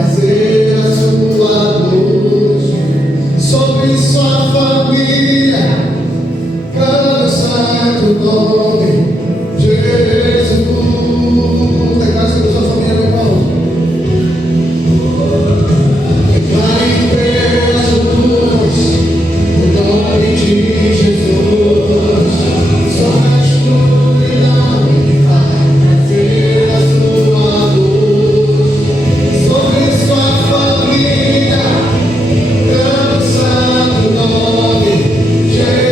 trazer a sua luz sobre sua família, cada santo nome, Jesus. Declara sobre sua família, meu irmão. Declare pelas ruas o nome de Jesus. Só a escuridão que vai trazer a sua luz sobre sua família, cada santo nome, Jesus.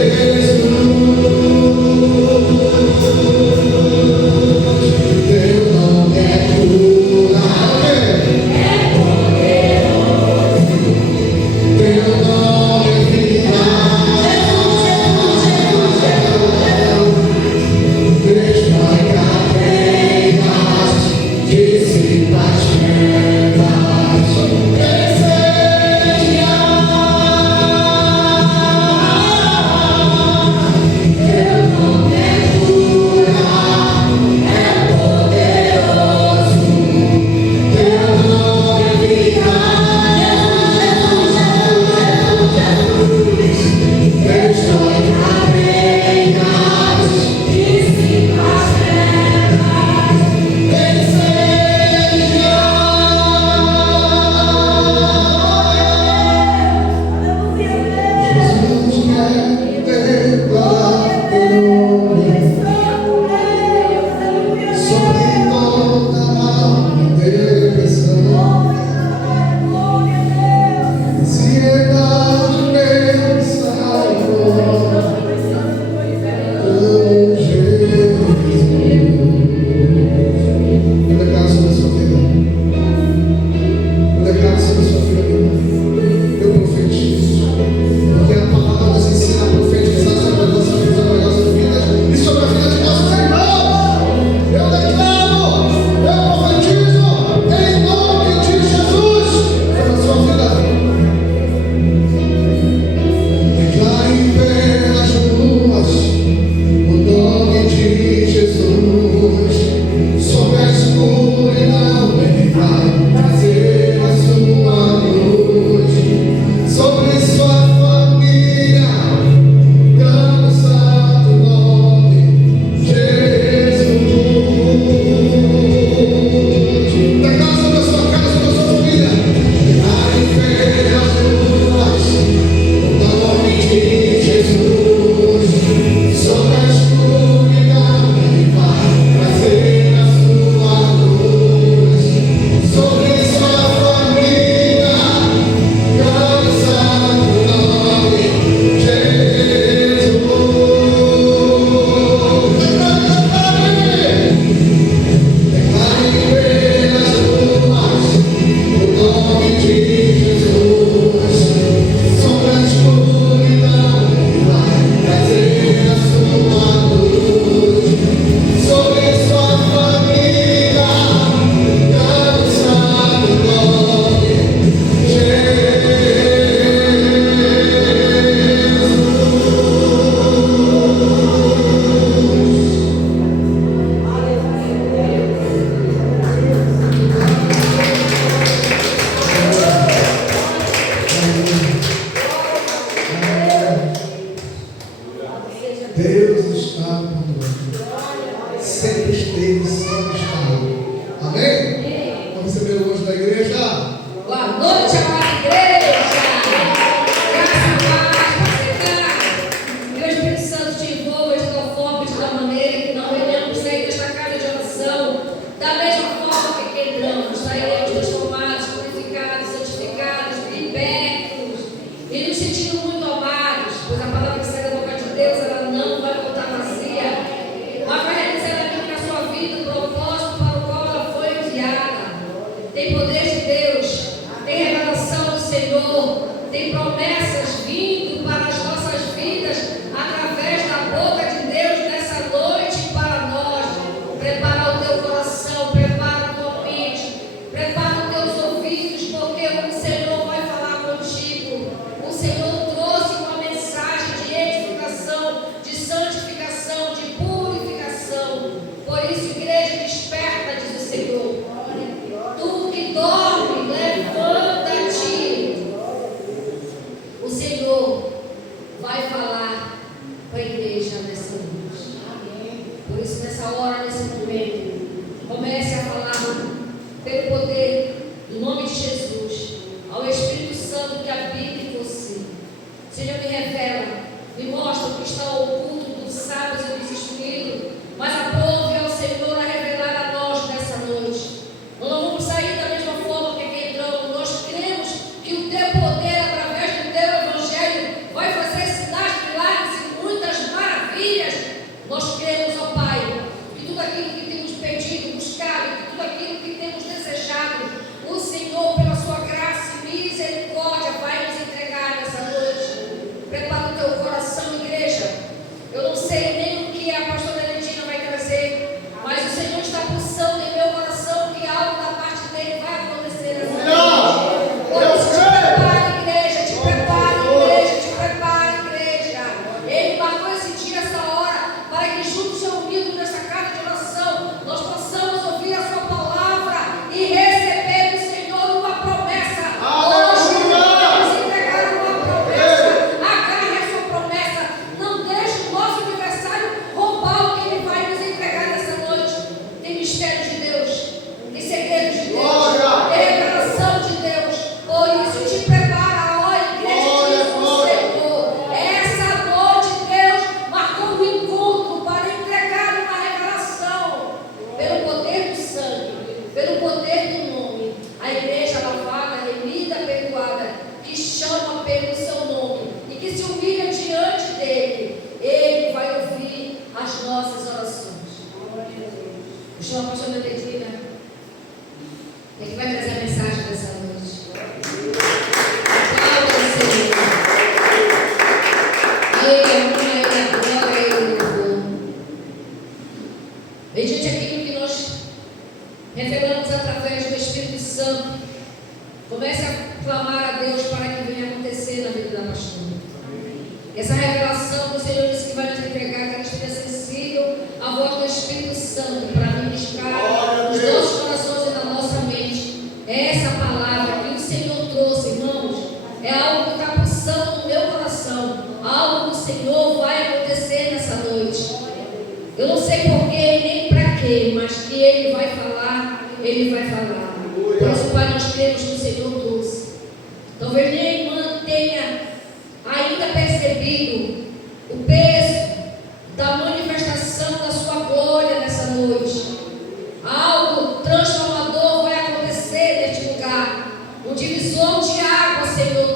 Teu nome é cura, é poderoso. Teu nome é vida. Destrói cadeias, dissipa as trevas. Incendia. Teu nome é cura, é poderoso. Teu nome é vida. Destrói cadeias, dissipa as trevas. Incendia. Jesus quer declarar teu nome sobre toda alma e depressão, ansiedade, pensamento, oh Jesus. Eu declaro sobre a sua vida. Eu declaro sobre a sua vida. Eu profetizo. Porque a palavra nos ensina a profetizar sobre as nossas vidas, sobre as nossas vidas e sobre a vida de nossos irmãos. Eu declaro, eu profetizo em nome de Jesus sobre a sua vida. Declare pelas ruas o nome de Jesus. Sobre a escuridão ele vai trazer a sua luz. Sobre sua família, cada santo nome, Jesus. Declara sobre a sua casa, sobre a sua família. Declare pelas ruas o nome de Jesus. Sobre a escuridão ele vai trazer a sua luz. Sobre sua família, cada santo nome, Jesus. Declare pelas ruas o nome de Jesus. Sobre a escuridão ele vai trazer a sua luz. Sobre sua família, cada santo nome, Jesus. Deus está conosco. Sempre esteve, sempre está. Amém? Vamos receber o anjo da igreja. Boa noite, amada igreja. Graça e paz, paz. Que o Espírito Santo te envolva de tal forma, de tal maneira que não venhamos sair desta casa de oração da mesma forma que entramos. Sairemos transformados, purificados, santificados, libertos e nos sentindo muito amados, pois a palavra que sai da boca de Deus, ela não vai voltar vazia, mas vai realizar aquilo que a sua vida, o propósito para o qual ela foi enviada. Tem poder de Deus, tem revelação do Senhor, tem promessas vindo para as nossas vidas através da boca de Deus nessa noite para nós. Prepara o teu coração, prepara a tua mente, prepara os teus ouvidos, porque o Senhor vai falar contigo. O Senhor trouxe uma mensagem de edificação, de santificação, de purificação. Por isso, igreja, desperta, diz o Senhor. Tu que dorme, levanta. Comece a clamar a Deus para que venha acontecer na vida da pastora. Essa revelação que o Senhor disse que vai nos entregar, que ela esteja sensível à voz do Espírito Santo para ministrar nos nossos corações e na nossa mente. Essa palavra que o Senhor trouxe, irmãos, é algo que está pulsando no meu coração. Algo que o Senhor vai acontecer nessa noite. Eu não sei porquê nem para quê, mas que Ele vai falar, Ele vai falar. Por isso, Pai, nós cremos que o Senhor trouxe. Talvez minha irmã tenha ainda percebido o peso da manifestação da sua glória nessa noite. Algo transformador vai acontecer neste lugar. Um divisor de água, Senhor,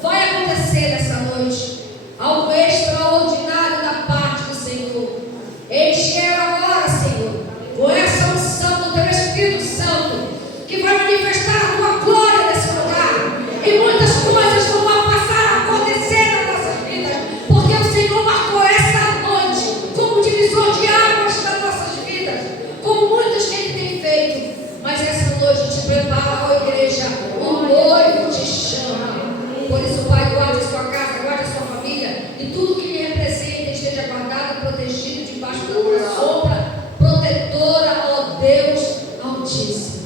vai acontecer nessa noite. Algo extraordinário da parte do Senhor. Enche agora, Senhor, com essa unção do Teu Espírito Santo, que vai manifestar a Tua glória nesse lugar. E muitas coisas vão passar a acontecer nas nossas vidas, porque o Senhor marcou essa noite como divisor de águas nas nossas vidas, como muitos que Ele tem feito. Mas essa noite te prepara, ó igreja, o noivo te chama. Por isso, Pai, guarde a sua casa, guarde a sua família, e tudo que lhe representa esteja guardado, protegido debaixo da tua sombra protetora, ó Deus Altíssimo.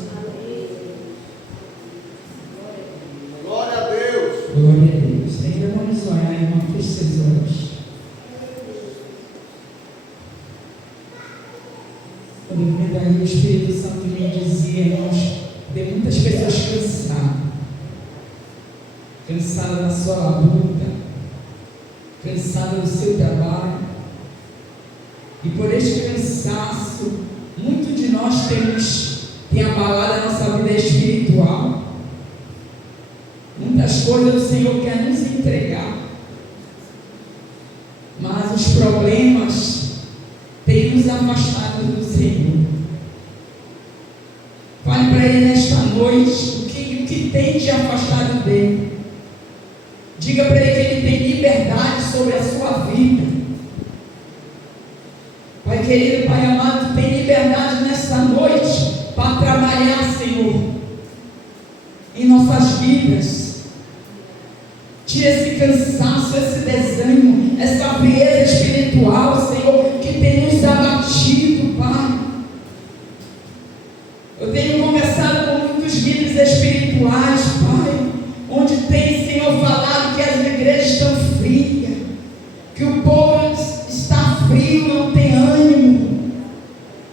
Glória a Deus. Glória a Deus. Ainda vamos orar, irmão, por seus olhos. O Espírito Santo me dizia, irmãos, tem muitas pessoas cansadas da sua labuta, cansadas do seu trabalho, e por este cansaço, muitos de nós tem abalado a nossa vida espiritual. Muitas coisas o Senhor quer nos entregar, mas os problemas têm nos afastado do Senhor. Fale para Ele nesta noite o que tem te afastado dele. Diga para Ele que Ele tem liberdade sobre a sua vida. Pai querido, Pai amado, tem liberdade nesta noite para trabalhar, Senhor, em nossas vidas. Tira esse cansaço, esse desânimo, essa frieza espiritual, Senhor, que tem nos abatido, Pai. Eu tenho conversado com muitos líderes espirituais, Pai, onde tem, Senhor, falado que as igrejas estão frias, que o povo está frio, não tem ânimo.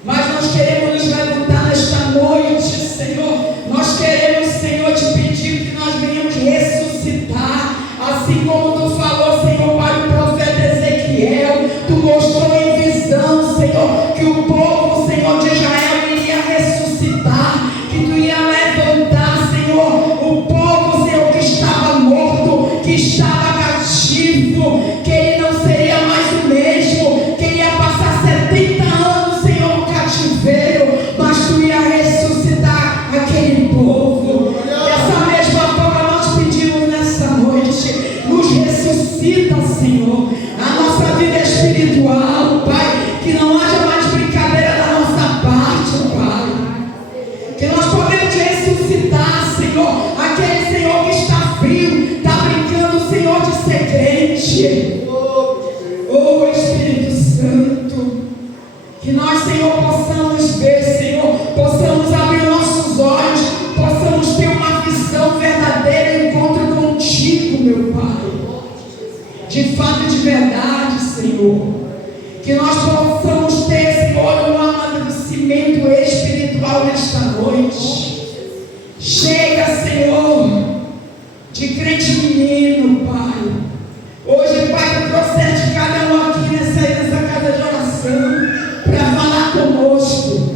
Mas nós queremos nos levantar nesta noite, Senhor. Nós queremos, Senhor, te pedir que nós venhamos ressuscitar. Assim como tu falou, Senhor, para o profeta Ezequiel, tu mostrou em visão, Senhor, que o povo, Senhor, de Israel iria ressuscitar, que tu ia levantar, Senhor, o povo, Senhor, que estava morto, que estava cativo, que ele não seria mais o mesmo, que ele ia passar 70 anos, Senhor, no cativeiro, mas tu ia ressuscitar aquele povo. Dessa mesma forma nós pedimos nessa noite, nos ressuscita, Senhor, a nossa vida espiritual, Pai, que não haja mais brincadeira da nossa parte, Pai, que nós podemos ressuscitar, Senhor, aquele Senhor que está frio, está brincando, Senhor, de ser crente. Oh Espírito Santo, que nós, Senhor, possamos ver, Senhor, possamos abrir nossos olhos, possamos ter uma visão verdadeira, encontro contigo, meu Pai, de fato e de verdade, Senhor, que nós possamos ter, Senhor, um amadurecimento espiritual nesta noite. Chega, Senhor, de crente menino, Pai. Hoje, Pai, tu trouxeste cada um aqui nessa casa de oração para falar conosco.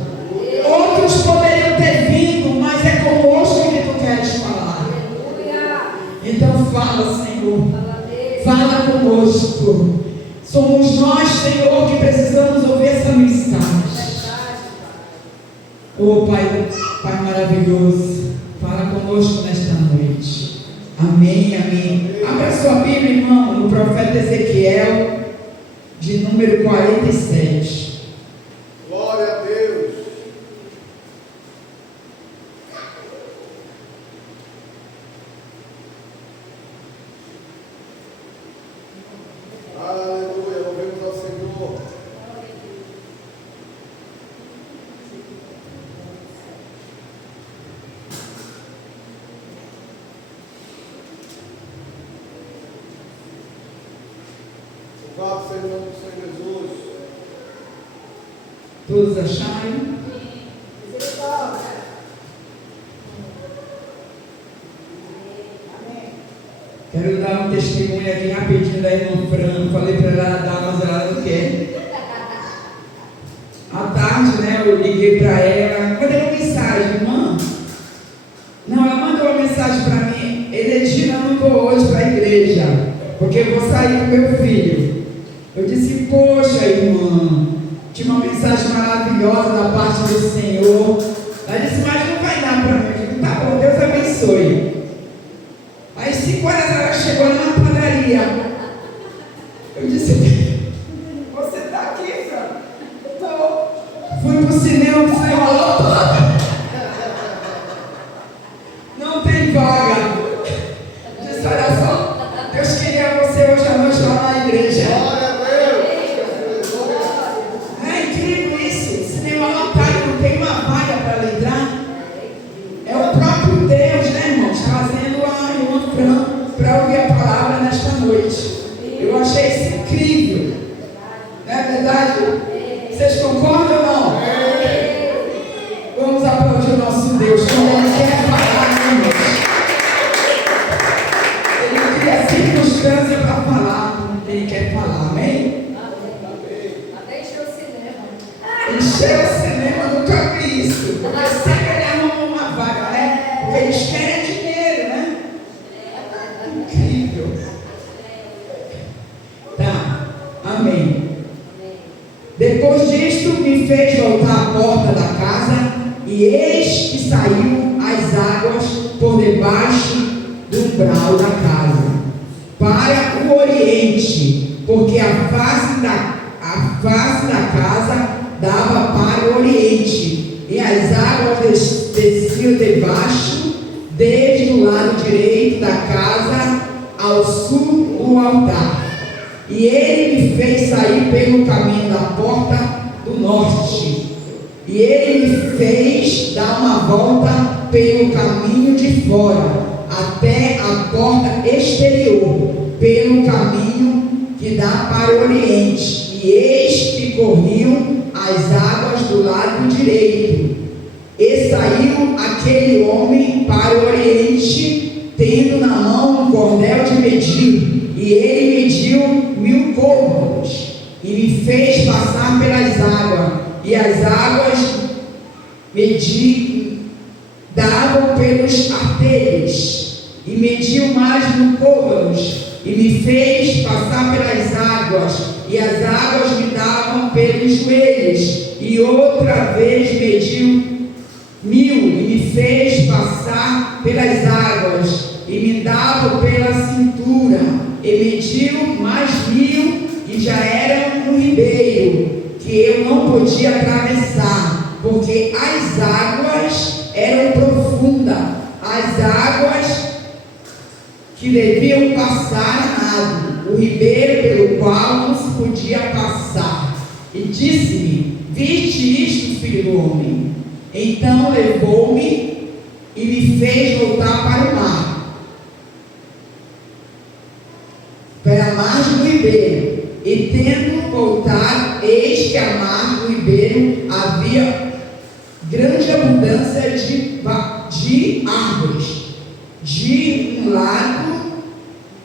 Outros poderiam ter vindo, mas é conosco que tu queres falar. Então fala, Senhor, fala conosco. Somos nós, Senhor, que precisamos ouvir essa mensagem. Oh Pai, Pai maravilhoso, fala conosco nesta noite. Amém, amém. Abra sua Bíblia, irmão, no profeta Ezequiel, de número 47. Glória a Deus. Louvado seja o nome do Senhor Jesus. Todos acharam? Quero dar um testemunho aqui rapidinho da irmã Fran. Falei para ela dar, mas ela não quer. À tarde, né, eu liguei para ela. Mandei uma mensagem, irmã. Não, ela mandou uma mensagem para mim. Eletina, eu não vou hoje para a igreja, porque eu vou sair com meu filho. Eu disse, poxa, irmã, tinha uma mensagem maravilhosa da parte do Senhor. Ela disse, mas não vai dar para mim. Eu digo, tá bom, Deus abençoe. Aí 5 horas ela chegou na padaria. Eu disse, você está aqui, Fran? Estou. Fui para o cinema, fui uma lotada. Não tem vaga. Disse, olha só, Deus queria você hoje à noite lá na igreja. Glória a Deus. Não é incrível isso? Cinema lotado, não tem uma vaga para ela entrar. É o próprio Deus, né, irmãos? Trazendo a irmã Fran para ouvir a palavra nesta noite. Eu achei isso incrível. Não é verdade? Vocês concordam ou não? Vamos aplaudir o nosso Deus quando Ele quer falar, irmãos. Ele cria circunstância para falar quando Ele quer falar, amém? Até encheu o cinema. Encher o cinema, nunca vi isso. Porque sempre ele arruma uma vaga, né? Porque eles querem dinheiro, né? Incrível. Tá, amém. Depois disto, me fez voltar à porta da casa, e eis que saiu as águas por debaixo do umbral da casa, para o oriente, porque a face da casa dava para o oriente, e as águas desciam debaixo, desde o lado direito da casa ao sul do altar. E ele me fez sair pelo caminho da porta do norte, e ele me fez dar uma volta pelo caminho de fora, até a porta exterior, pelo caminho que dá para o oriente, e eis que corriam as águas do lado direito. E saiu aquele homem para o oriente, tendo na mão um cordel de medir, e ele mediu 1000 côvados, e me fez passar pelas águas, e as águas davam pelos artelhos, e mediu mais 1000 côvados, e me fez passar pelas águas, e as águas me davam pelos joelhos, e outra vez mediu 1000, e me fez passar pelas águas, e me dava pela cintura, e mediu mais 1000, e já era um ribeiro, que eu não podia atravessar, porque as águas eram profundas, as águas que deviam passar a nado, o ribeiro pelo qual não se podia passar. E disse-me, viste isto, filho do homem? Então levou-me e me fez voltar para o mar, para a margem do ribeiro. E tendo voltado, eis que a margem do ribeiro havia grande abundância de árvores, de um lado.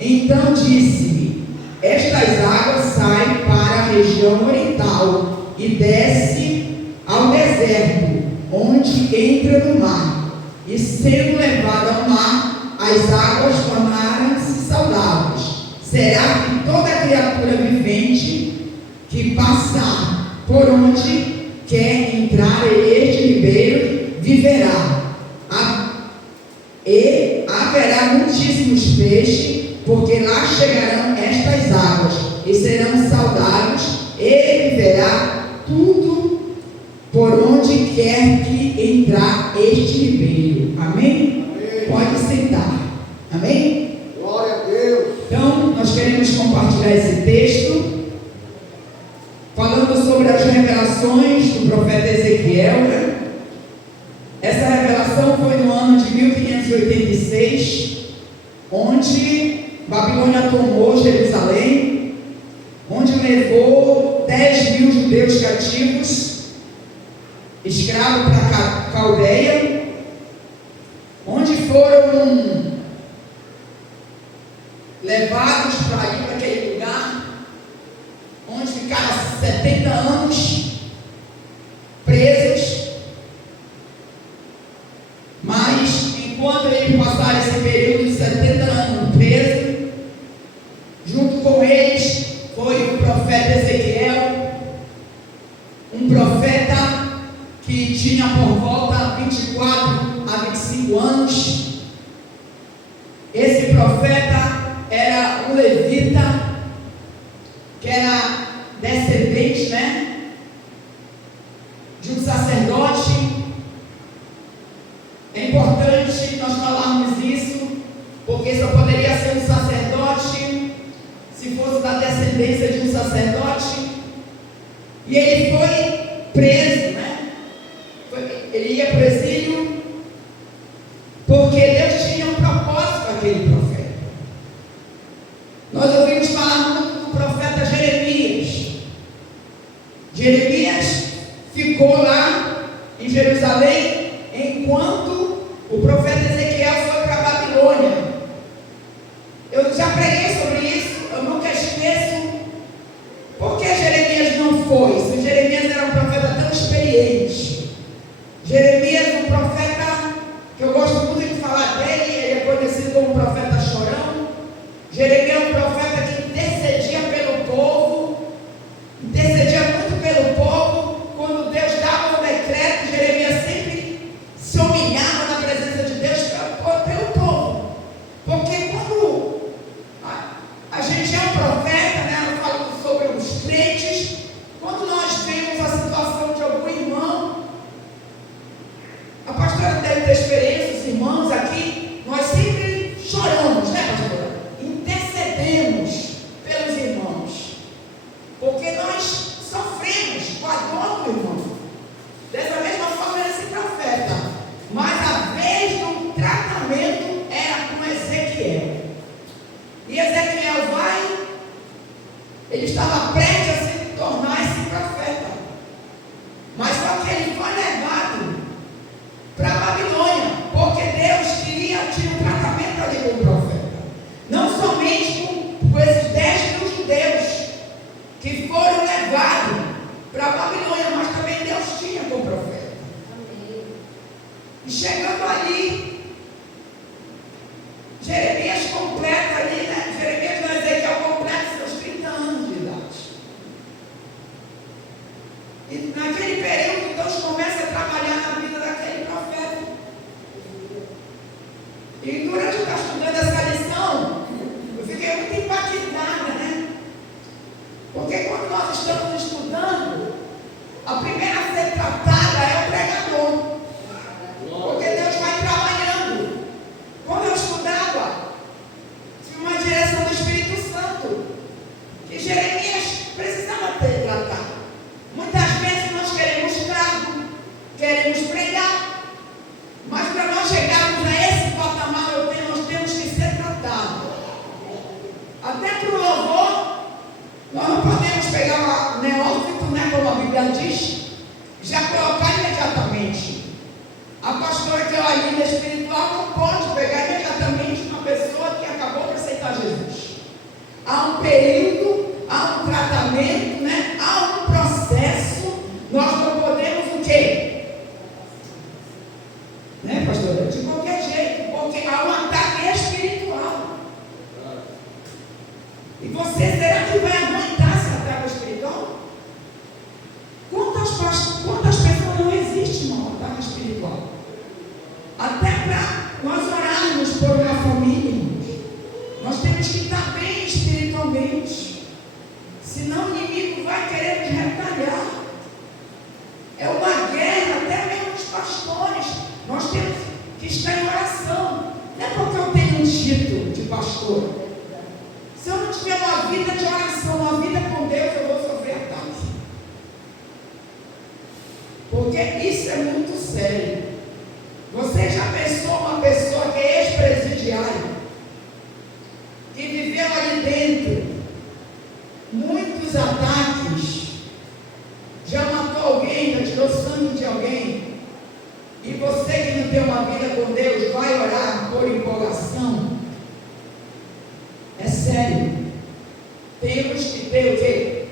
Então disse-me, estas águas saem para a região oriental e desce ao deserto, onde entra no mar. E sendo levada ao mar, as águas tornaram-se saudáveis. Será que toda criatura vivente que passar por onde quer entrar este ribeiro viverá? E haverá muitíssimos peixes, porque lá chegarão estas águas, e serão saudáveis, e viverá tudo por onde quer que entrar este ribeiro. Amém? Amém. Pode sentar. Amém? Glória a Deus. Então, nós queremos compartilhar esse texto, falando sobre as revelações do profeta Ezequiel, né? Essa revelação foi no ano de 1586, onde Babilônia tomou Jerusalém, onde levou 10 mil judeus cativos, escravos para a Caldeia, onde foram levados para ir para aquele lugar, onde ficaram 70 anos presos. Mas enquanto eles passaram esse período de 70 anos presos, junto com eles foi o profeta Ezequiel, um profeta que tinha por volta 24 a 25 anos. Esse profeta era um levita, que era descendente, de um sacerdote. É importante nós falarmos isso, porque só poderia ser um sacerdote se fosse da descendência de um sacerdote. E ele foi preso, ele ia para o exílio, porque Deus tinha um propósito para aquele profeta. Nós ouvimos falar muito do profeta Jeremias. Jeremias ficou lá em Jerusalém enquanto o profeta Ezequiel foi para a Babilônia. Eu já preguei sobre isso, eu nunca esqueço. Por que Jeremias não foi? Se Jeremias era um profeta tão experiente. Jeremias, um profeta que eu gosto muito de falar dele, ele é conhecido como profeta chorão. Jeremias é um profeta que intercedia pelo povo, intercedia muito pelo povo. Quando Deus dava um decreto, Jeremias sempre se humilhava na presença de Deus pelo povo. Porque quando a gente é um profeta, eu falo sobre os crentes, quando nós vemos a situação de algum irmão, a pastora deve ter experiência, os irmãos aqui, nós sempre choramos, pastora? Intercedemos pelos irmãos, porque nós sofremos com a dor do irmão. Dessa mesma forma era esse profeta, mas a vez do tratamento era com Ezequiel. E Ezequiel ele estava prestes a se tornar esse profeta, mas só que ele foi levado para a Babilônia, porque Deus tinha um tratamento ali com o profeta, não somente com esses 10 mil judeus que foram levados para a Babilônia, mas também Deus tinha com o profeta. Amém. E chegando ali, Jeremias completa ali, Jeremias não, Ezequiel completa seus 30 anos de idade. E naquele período Deus começa a trabalhar na vida daquele profeta. E durante eu estar estudando essa lição, eu fiquei muito impactada, porque quando nós estamos estudando, a primeira a ser tratada é o pregador. Porque Deus vai trabalhando. Quando eu estudava, tinha uma direção do Espírito Santo, que Jeremias precisava ter tratado. Muitas vezes nós queremos cargo, queremos pregar, mas para nós chegarmos a esse patamar, nós temos que ser tratados. Até para o louvor, nós não podemos pegar o neófito, como a Bíblia diz, já colocar imediatamente. A pastora que é a líder espiritual não pode pegar imediatamente uma pessoa que acabou de aceitar Jesus. Há um período, há um tratamento, há um processo. Nós não podemos o quê? Pastora? De qualquer jeito, porque há um ataque espiritual. E você, será que vai aguentar esse ataque espiritual? Quantas pessoas não existem no ataque espiritual? Até para nós orarmos por uma família, nós temos que estar bem espiritualmente, senão o inimigo vai querer nos retalhar. É uma guerra, até mesmo os pastores. Nós temos que estar em oração. Não é porque eu tenho um título de pastor. Se eu não tiver uma vida de oração, uma vida com Deus, eu vou sofrer ataque. Porque isso é muito sério. Você já pensou uma pessoa que é ex-presidiário, que viveu ali dentro muitos ataques? ter o quê?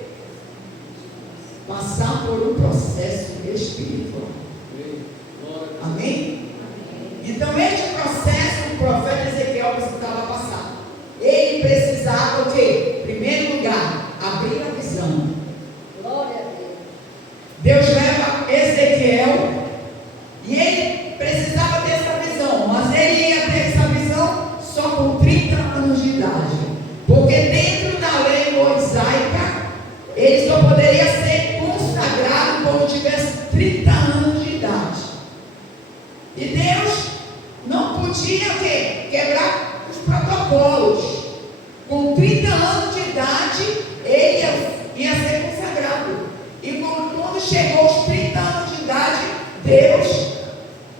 Passar por um processo espiritual. Amém? Então, este processo o profeta Ezequiel precisava passar. Ele precisava o quê? Em primeiro lugar, abrir a visão. Glória a Deus. Deus leva Ezequiel e ele precisava ter essa visão, mas ele ia ter essa visão só com 30 anos de idade, porque dentro da lei mosaica ele só poderia ser consagrado quando tivesse 30 anos de idade. E Deus não podia o quê? Quebrar os protocolos. Com 30 anos de idade ele ia ser consagrado. E quando chegou aos 30 anos de idade, Deus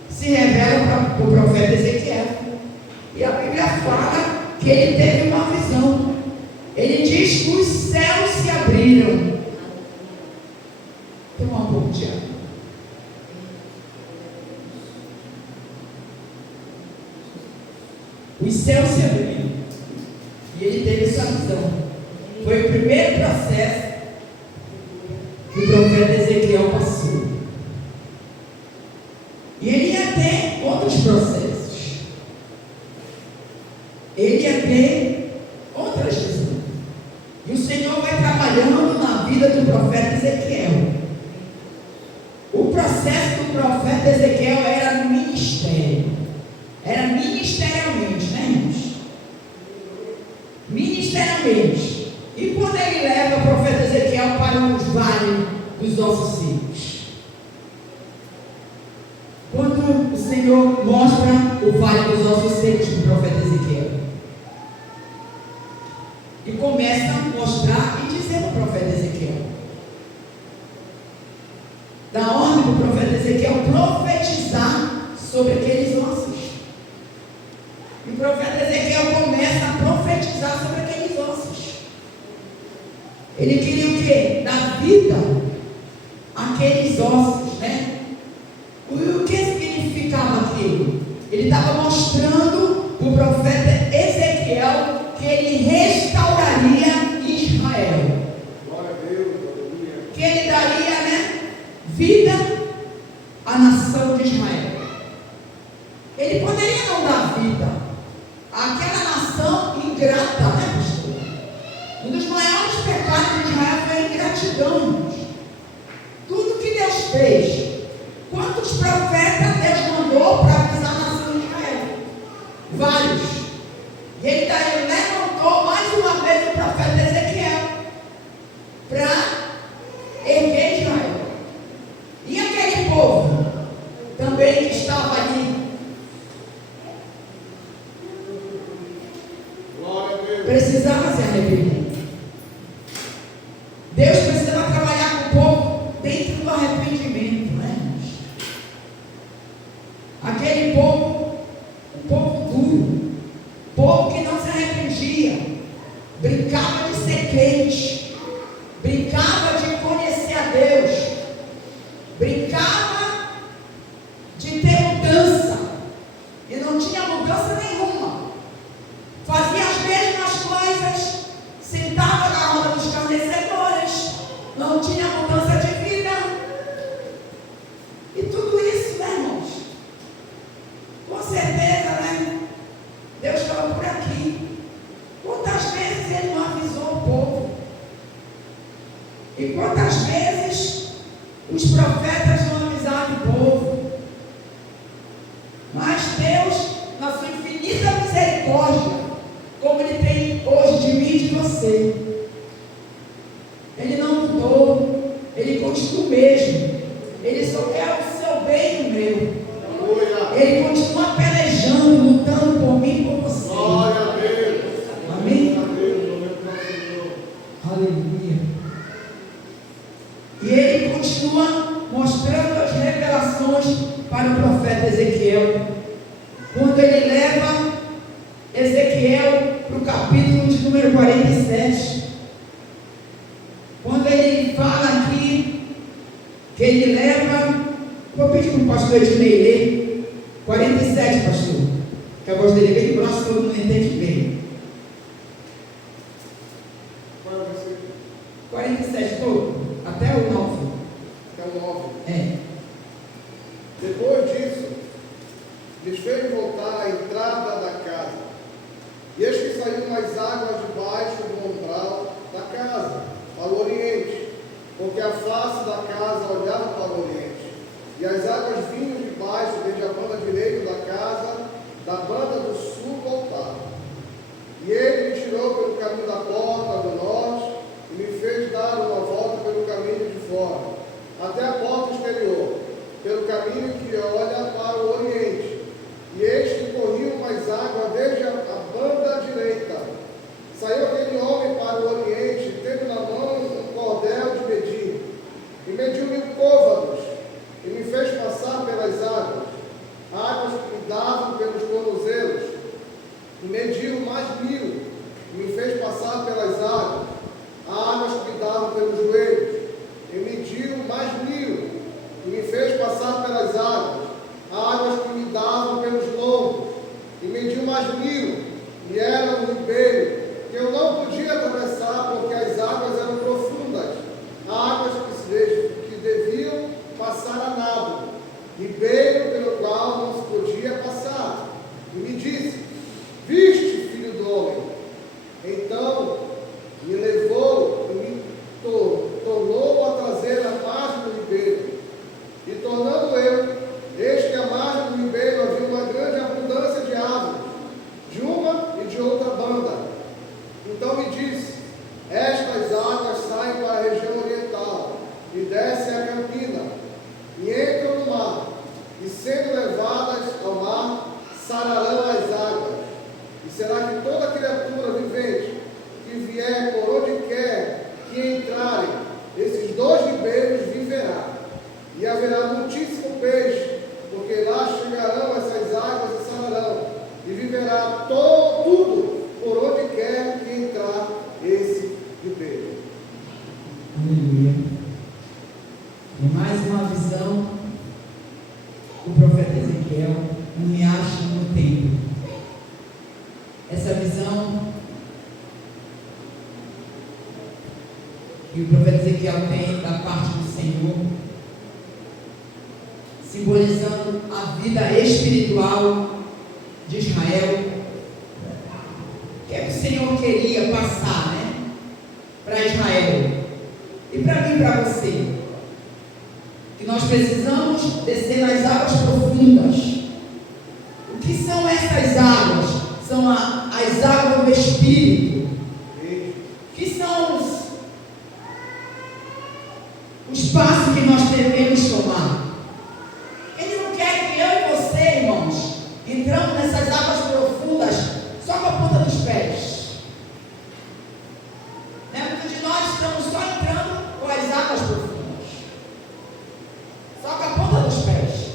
se revela para o profeta Ezequiel. E a Bíblia fala que ele teve uma visão. Ele diz que os céus se abriram. Toma um pouco de água. Os céus se abriram. E ele teve essa visão. Foi o primeiro processo que o profeta Ezequiel passou. E ele ia ter outros processos. Ele ia ter outras visões. E o Senhor vai trabalhando na vida do profeta Ezequiel. O processo do profeta Ezequiel era no ministério. Era ministerialmente, né, irmãos? Ministerialmente. E quando ele leva o profeta Ezequiel para os vales dos ossos secos? Quando o Senhor mostra o vale dos ossos secos para o profeta Ezequiel, e começa a mostrar e dizer ao profeta Ezequiel, da ordem do profeta Ezequiel profetizar sobre aqueles ossos. E o profeta Ezequiel começa a profetizar sobre aqueles ossos. Ele queria o quê? Dar vida àqueles ossos, né? O que significava aquilo? Ele estava mostrando para o profeta Ezequiel que ele restauraria Israel. Glória a Deus, aleluia. Que ele daria, né, vida à nação de Israel. Ele poderia não dar vida àquela nação ingrata, né, pastor? Um dos maiores pecados de Israel foi a ingratidão, irmãos. Tudo que Deus fez, quantos profetas Deus mandou para avisar a nação de Israel? Vários. E ele levantou mais uma vez o profeta Ezequiel para erguer Israel. E aquele povo também que estava ali, Glória a Deus. precisava se arrepender. Deus precisava trabalhar com o povo dentro do arrependimento, né, irmãos? Aquele povo, um povo duro, povo que não se arrependia, brincava de ser crente, brincava de conhecer a Deus, brincava de ter mudança, e não tinha mudança nenhuma. Fazia as mesmas coisas, sentava na roda dos escarnecedores, não tinha mudança de vida. E tudo isso, né, irmãos? Com certeza, né? Deus estava por aqui. Quantas vezes ele não avisou o povo? E quantas vezes os profetas não avisaram o povo? Mas Deus, na sua infinita misericórdia, como Ele tem hoje de mim e de você, Ele não mudou, Ele continua o mesmo. Ele só quer o seu bem e o meu. Aleluia. Ele continua pelejando, lutando por mim e por você. Glória a Deus. Amém? Glória a Deus, glória ao Senhor. Aleluia. E ele continua mostrando as revelações para o profeta Ezequiel. Quando ele leva Ezequiel para o capítulo de número 47. Quando ele fala aqui que ele leva, vou pedir para o pastor Ednei ler 47, pastor, que a voz dele é bem grossa, todo mundo entende bem. Qual vai ser? E as águas vinham de baixo, desde a banda direita da casa, da banda do sul voltaram. E ele me tirou pelo caminho da porta do norte, e me fez dar uma volta pelo caminho de fora, até a porta exterior, pelo caminho que olha para o oriente. E eis que corriam mais água desde a banda direita. Saiu aquele homem para o oriente, tendo na mão um cordel de medir, e mediu 1000 côvados, e me fez passar pelas águas que me davam pelos tornozelos, e mediu mais 1000, e me fez passar pelas águas que me davam pelos joelhos, e mediu mais 1000, e me fez passar pelas águas que me davam pelos lombos, e mediu mais 1000, e era um ribeiro que eu não podia atravessar, porque as águas eram profundas, águas que deviam passar a nado, ribeiro pelo qual não se podia passar. E me disse: viste, filho do homem? Então me levou e me tornou a trazer a margem do ribeiro. E tornando eu, eis que a margem do ribeiro havia uma grande abundância de árvores, de uma e de outra banda. Então me disse: estas águas saem para a região oriental e descem a campina, e entram no mar, e sendo levadas ao mar, sararão as águas. E será que toda criatura vivente que vier por onde quer que entrarem esses 2 ribeiros viverá. E haverá muitíssimo peixe, porque lá chegarão essas águas e sararão, e viverá tudo por onde quer que entrar esse ribeiro. Aleluia. E mais uma visão do profeta Ezequiel, um riacho no templo. Essa visão que o profeta Ezequiel tem da parte do Senhor, simbolizando a vida espiritual de Israel, que é que o Senhor queria passar, né, para Israel e para mim e para você, que nós precisamos descer nas águas profundas. O que são essas águas? São as águas do Espírito, que são os passos que nós devemos tomar. Ele não quer que eu e você, irmãos, entramos nessas águas profundas só com a ponta dos pés. Muitos de nós estamos só entrando com as águas profundas, só com a ponta dos pés.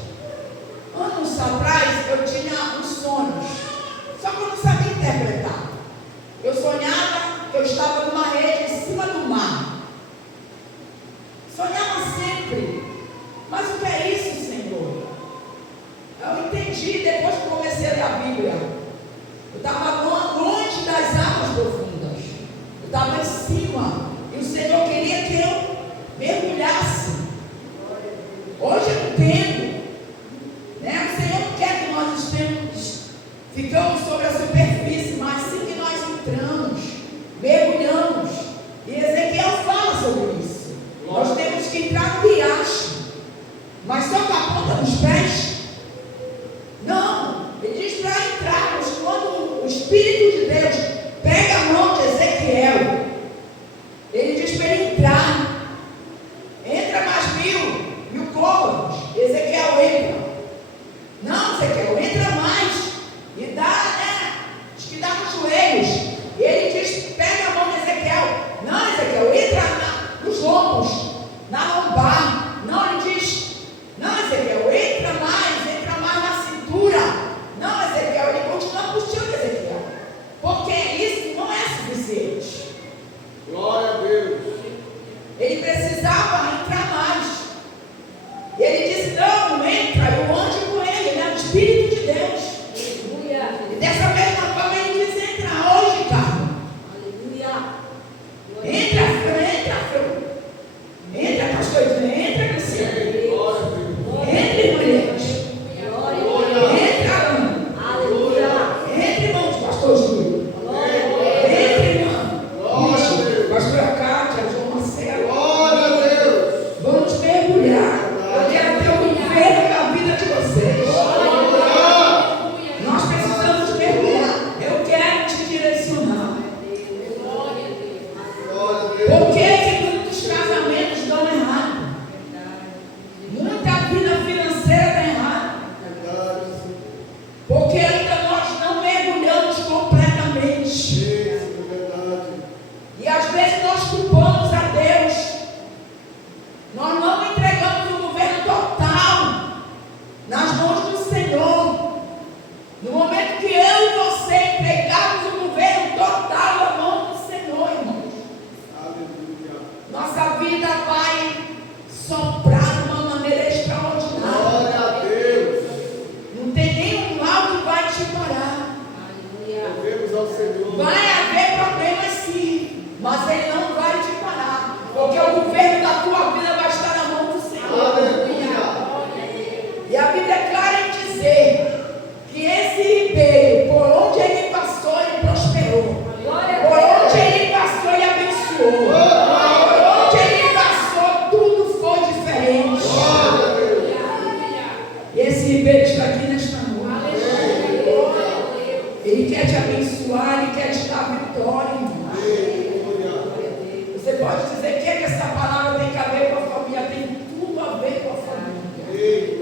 Anos atrás eu tinha uns sonhos, só que eu não sabia interpretar. Eu sonhava que eu estava numa rede em cima do mar. Sonhava sempre. Mas o que é isso, Senhor? Eu entendi depois que comecei a ler a Bíblia. Eu estava longe das águas profundas. Eu estava em cima. E o Senhor queria que eu mergulhasse. Hoje eu entendo. O Senhor não quer que nós ficamos sobre a superfície, mas sim que nós entramos, mergulhamos. E Ezequiel fala sobre isso. Nós temos que entrar no riacho, mas só com a ponta dos pés? Não. Ele diz para entrarmos quando o Espírito de Deus pega a mão de Ezequiel. Ele diz para ele entrar. Entra mais 1000 côvados. Ezequiel entra. Não, Ezequiel, entra mais. E dá, acho que dá nos joelhos. E ele diz, pega a mão de Ezequiel. Não, Ezequiel, entra nos lombos, na lombar. Não, ele diz, não, Ezequiel, entra mais na cintura. Não, Ezequiel, ele continua puxando Ezequiel. Porque isso não é suficiente. Glória a Deus. Ele precisava entrar mais. E ele disse, não entra, eu ando com ele, o Espírito de Deus. E dessa mesma forma ele diz, entra hoje. Vai haver problemas sim, mas ele não vai te parar, porque o governo da tua vida vai estar na mão do Senhor. Aleluia. E a Bíblia é clara em dizer que esse ribeiro, por onde ele passou, ele prosperou. Por onde ele passou, ele abençoou. Por onde ele passou, tudo foi diferente. E esse ribeiro está aqui nesta noite. Ele quer te abençoar, ele quer te dar vitória, irmão. Você pode dizer que essa palavra tem a ver com a família, tem tudo a ver com a família.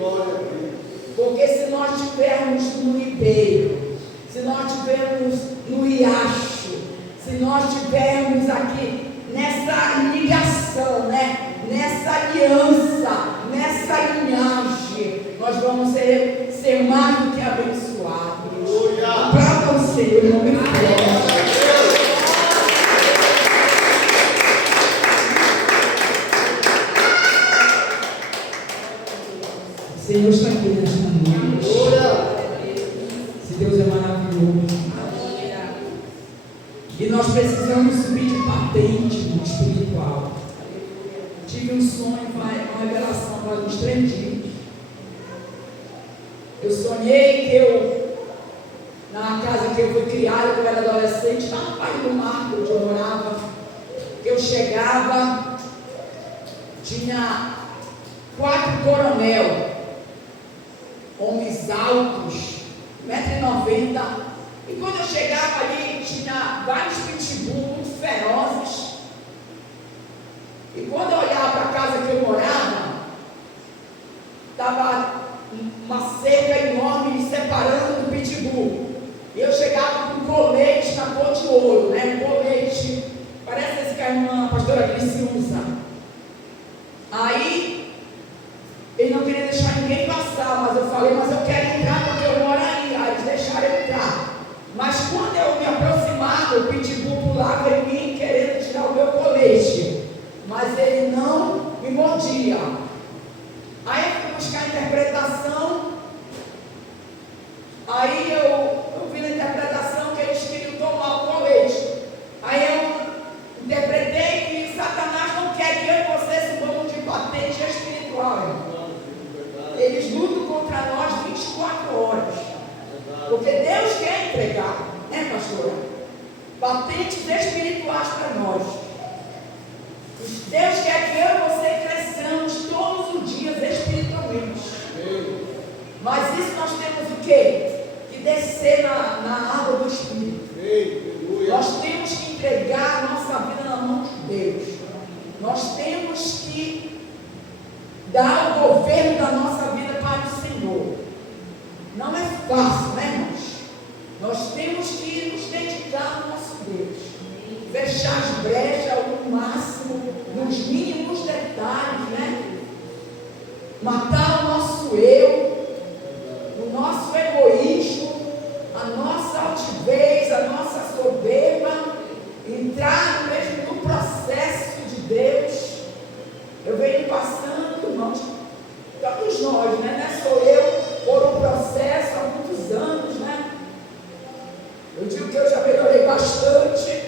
Porque se nós estivermos no ribeiro, se nós estivermos no riacho, se nós estivermos aqui nessa ligação, né? Nessa aliança, nessa linhagem, nós vamos ser mais do que abençoados. Aplauda o Senhor, nome forte. O Senhor está aqui nesta noite. Se Deus é maravilhoso. E nós precisamos subir de patente no espiritual. Tive um sonho, uma revelação há uns 3 dias. Eu sonhei que na casa que eu fui criada, quando eu era adolescente, lá no Pai do Mar, onde eu morava, eu chegava, tinha 4 coronel, homens altos, 1,90 m. E quando eu chegava ali, tinha vários pitbull muito ferozes. E quando eu olhava para a casa que eu morava, estava uma cerca enorme me separando do pitbull. E eu chegava com um colete na cor de ouro, né? Um colete, parece esse que a irmã, a pastora Alice usa. Aí, ele não queria deixar ninguém passar, mas eu falei, mas eu quero entrar porque eu moro aí. Aí eles deixaram eu entrar. Mas quando eu me aproximava, o pitbull pulava em mim, querendo tirar o meu colete. Mas ele não me mordia. Aí eu fui buscar a interpretação. Aí eu vi na interpretação que eles queriam tomar o colete. Aí eu interpretei que Satanás não quer que eu e você subamos de patente espiritual. Eles lutam contra nós 24 horas. Porque Deus quer entregar, né, pastora? Patentes espirituais para nós. Deus quer que eu e você cresçamos todos os dias espiritualmente. Mas isso nós temos o quê? Que descer na água do Espírito. Nós temos que entregar a nossa vida na mão de Deus. Nós temos que dar o governo da nossa vida para o Senhor. Não é fácil, né, irmãos? Nós temos que nos dedicar ao nosso Deus. Fechar as brechas ao máximo, nos mínimos detalhes, né? Matar o nosso eu, o nosso egoísmo, a nossa altivez, a nossa soberba, entrar mesmo no processo de Deus. Eu venho passando, irmãos, todos nós, né? Não é só eu, por um processo há muitos anos, né? Eu digo que eu já melhorei bastante,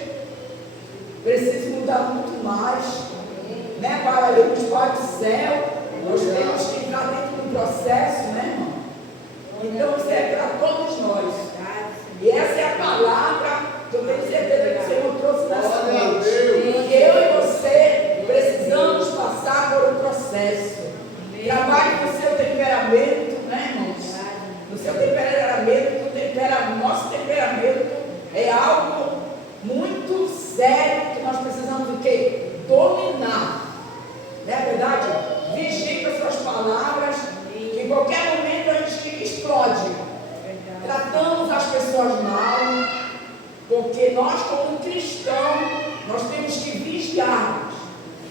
preciso mudar muito mais, né? Para irmos para o céu, nós temos que entrar dentro do processo, né, irmão? Então isso é para todos nós. E essa é a palavra que eu tenho certeza que o Senhor trouxe nessa noite. E eu e você precisamos passar por um processo. Trabalhe com o seu temperamento, né, irmãos? No seu temperamento, nosso temperamento é algo muito sério que nós precisamos do quê? Dominar. Não é verdade? Vigie com as suas palavras, que em qualquer momento a gente explode. Tratamos as pessoas mal, porque nós, como cristãos, nós temos que vigiar,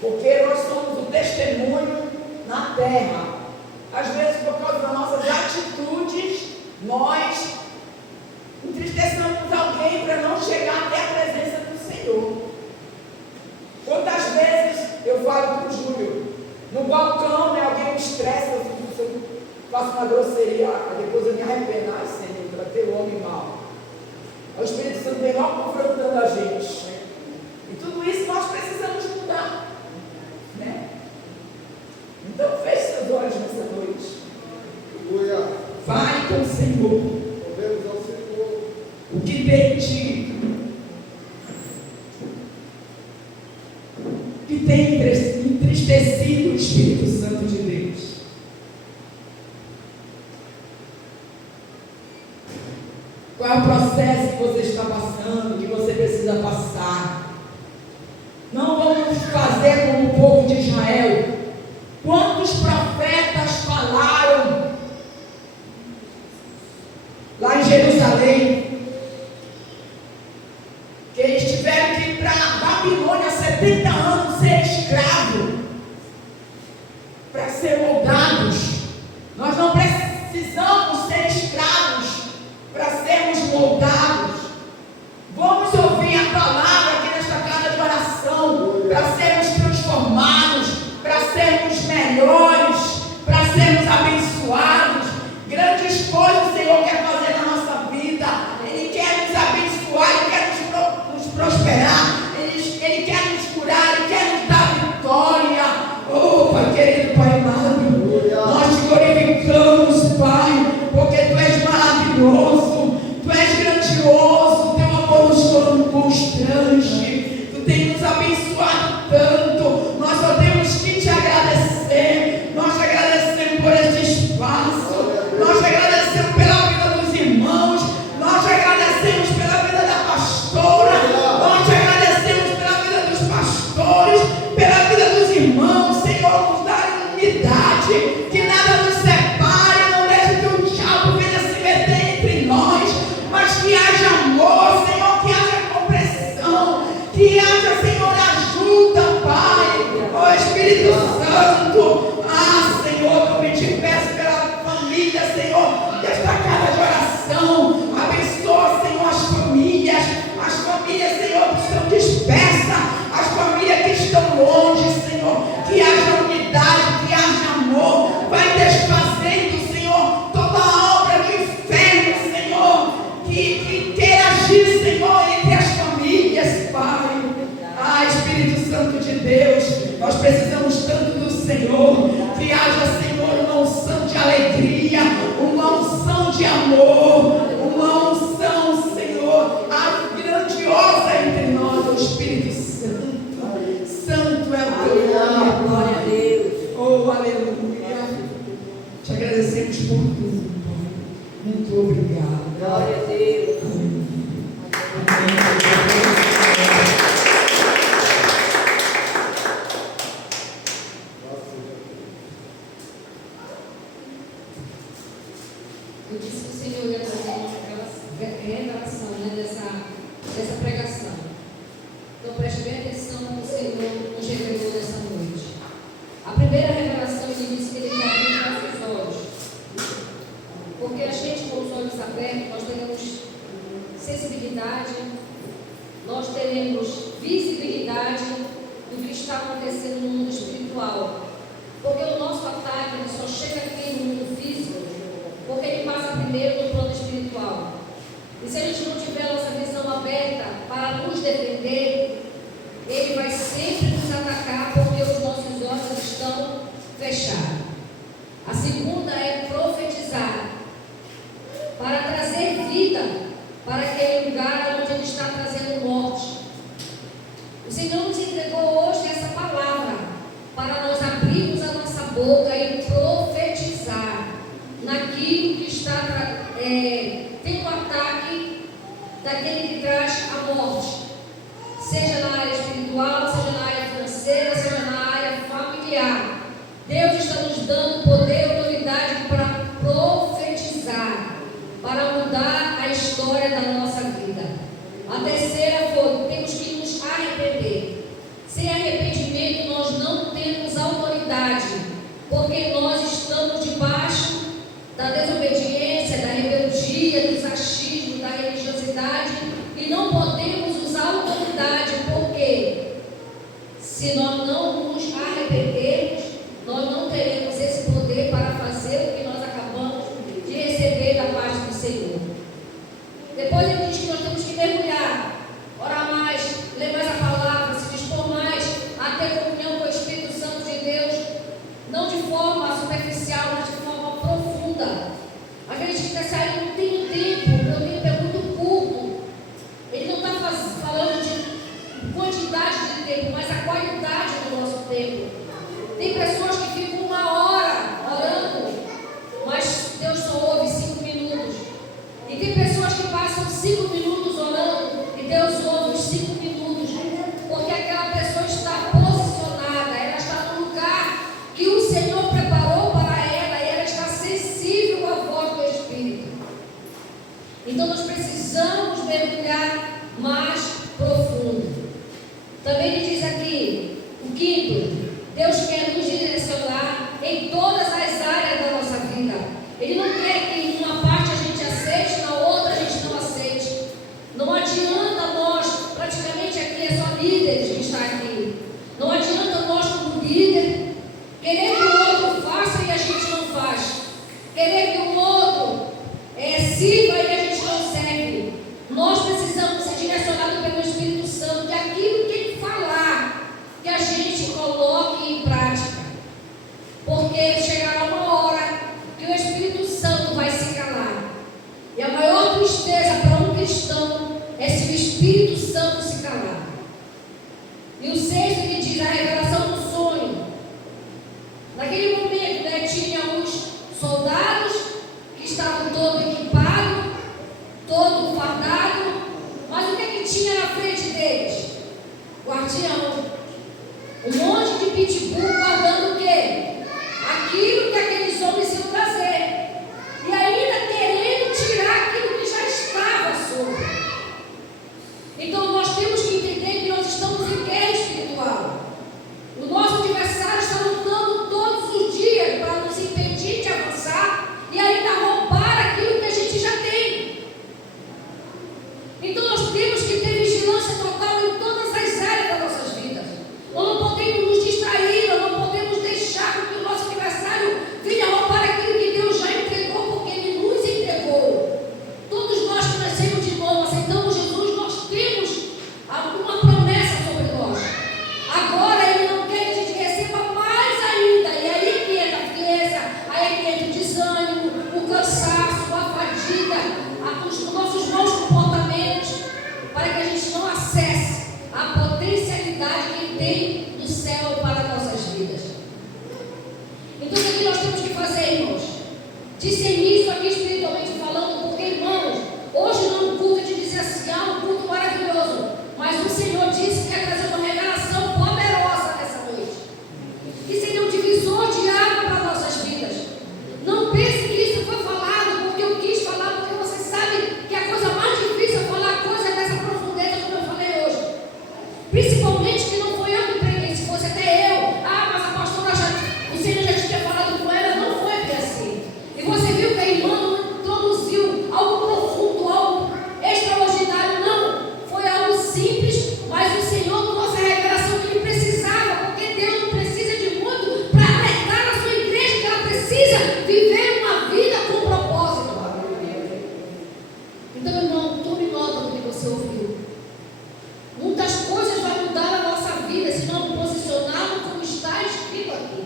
porque nós somos o testemunho na terra. Às vezes, por causa das nossas atitudes, nós entristecemos alguém para não chegar até a presença do Senhor. Quantas vezes eu falo para o Júlio, no balcão, né, alguém me estressa, eu faço uma grosseria, depois eu me arrependo, Senhor, para ter o homem mal. O Espírito Santo vem logo confrontando a gente. E tudo isso nós precisamos mudar, né? Então feche seus olhos nessa noite. Aleluia. Fale com o Senhor. Podemos ao Senhor. O que tem te entristecido o Espírito Santo de Deus. Qual é o processo que você está passando, que você precisa passar? Não vamos fazer como o povo de Israel. Quantos profetas falaram lá em Jerusalém, que eles tiveram que ir para a Babilônia 70 anos ser escravo, para ser moldados. Nós não precisamos ser escravos para sermos moldados. Vamos ouvir a palavra aqui nesta casa de oração, para sermos transformados, para sermos melhores, para sermos abençoados. Grandes coisas o Senhor quer fazer na nossa vida. Ele quer nos abençoar, Ele quer nos prosperar, Ele quer nos curar, Ele quer nos dar vitória. Oh, Pai querido, Pai amado, nós te glorificamos, Pai, porque Tu és maravilhoso, Tu és grandioso, Teu amor nos constrange, Tu tem nos abençoado tanto. Nós só temos que Te agradecer. Nós te agradecemos por este espaço, nós te agradecemos pela vida dos irmãos, nós te agradecemos pela vida da pastora, nós te agradecemos pela vida dos pastores, pela vida dos irmãos. Senhor, nos dá unidade, que nada nos separe, não deixe que o diabo venha se meter entre nós, mas que haja amor, Senhor, que haja compreensão, que haja, Senhor, ajuda, Pai. Ó Espírito Santo, Senhor, eu te peço pela família, Senhor, desta casa de oração. Abençoa, Senhor, as famílias, Senhor, que estão dispersas, as famílias que estão longe, Senhor, que haja unidade, que haja amor. Vai desfazendo, Senhor, toda a obra do inferno, Senhor, que queira agir, Senhor, entre as famílias, Pai. Espírito Santo de Deus, nós precisamos tanto do Senhor, que haja, Senhor, uma unção de alegria, uma unção de amor, uma unção, Senhor, grandiosa entre nós, o Espírito Santo. Santo é o Teu nome, glória a Deus. Oh, aleluia. Te agradecemos por tudo, Pai. Muito obrigado. Glória a Deus. Amém. Eu disse que o Senhor ia trazer uma revelação, né, dessa pregação. Então preste bem atenção no que o Senhor nos revelou nessa noite. A primeira revelação, Ele disse que Ele quer abrir os nossos olhos. Porque a gente, com os olhos abertos, nós teremos sensibilidade, nós teremos visibilidade do que está acontecendo no mundo espiritual. Porque o nosso ataque ele só chega aqui no mundo físico, porque ele passa primeiro no plano espiritual. E se a gente não tiver a nossa visão aberta para nos defender, ele vai sempre nos atacar, porque os nossos olhos estão fechados. A segunda é profetizar, para trazer vida para aquele lugar onde ele está trazendo morte. O Senhor nos entregou hoje essa palavra, para nós abrirmos a nossa boca e profetizar naquilo que está tendo ataque daquele que traz a morte, seja na área espiritual, seja na área financeira, seja na área familiar. Deus está nos dando poder e autoridade para profetizar, para mudar a história da nossa vida. A terceira foi: temos que nos arrepender. Sem arrependimento nós não temos autoridade, porque nós estamos debaixo da desobediência, da rebeldia, dos achismos, da religiosidade, e não podemos usar autoridade, porque se nós não nos arrependermos, nós não teremos esse poder para fazer o que nós acabamos de receber da parte do Senhor. Depois ele diz que nós temos que mergulhar mergulhar mais profundo. Também ele diz aqui, o quinto, Deus quer nos direcionar em todas as áreas da nossa vida. Ele não quer que em uma parte a gente aceite, na outra a gente não aceite. Não adianta nós, praticamente aqui é só líderes que está aqui. Não adianta nós como líder querer que o outro faça e a gente não faz. Querer que o outro sirva e a gente não serve. Nós precisamos ser direcionados pelo Espírito Santo, que aquilo que ele falar, que a gente coloque em prática. Porque chegará uma hora que o Espírito Santo vai se calar. E a maior tristeza para um cristão é se o Espírito Santo se calar. E o sexto, ele diz a revelação do sonho. Naquele momento, tinha os soldados que estavam todos equipados, todo fardado, mas o que é que tinha na frente deles? Guardião. Um monte de pitbull guardando o quê? Aquilo que aqueles homens iam trazer. E ainda querendo tirar aquilo que já estava sobre. Então nós temos que entender que nós estamos em guerra espiritual. O nosso adversário está lutando todos os dias para nos impedir de avançar e ainda roubar aquilo que a gente já tem. Então nós temos que ter vigilância total em todas as áreas das nossas vidas. Nós não podemos nos distrair, nós não podemos deixar que o nosso adversário venha roubar aquilo que Deus já entregou, porque Ele nos entregou. Todos nós que nascemos de novo, aceitamos Jesus, nós temos alguma promessa sobre nós. Agora Ele não quer que a gente receba mais ainda. E aí que entra a frieza, aí que entra o desânimo, o cansaço, a fadiga, os nossos maus comportamentos, para que a gente não acesse a potencialidade que Ele tem do céu para nossas vidas. Então o que nós temos que fazer, irmãos? Discernir isso aqui espiritualmente falando, porque, irmãos, hoje não é um culto de dizer assim, um culto maravilhoso, mas o Senhor disse que ia trazer uma revelação poderosa nessa noite, que seria um divisor de água para nossas vidas. Não pense que isso foi falado porque eu quis falar, porque você sabe que a coisa mais difícil é falar coisa dessa profundeza como eu falei hoje. Principalmente que não foi eu que preguei, se fosse até eu. Mas a pastora o Senhor já tinha falado com ela, não foi bem assim. E você viu que a irmã não introduziu algo profundo, algo extraordinário, não. Foi algo simples, mas o Senhor trouxe a revelação que Ele precisava, porque Deus não precisa de muito para alertar na sua igreja que ela precisa viver uma vida com propósito. Então, irmão, tome nota do que você ouviu. Muitas coisas vão mudar na nossa vida se não posicionarmos como está escrito aqui.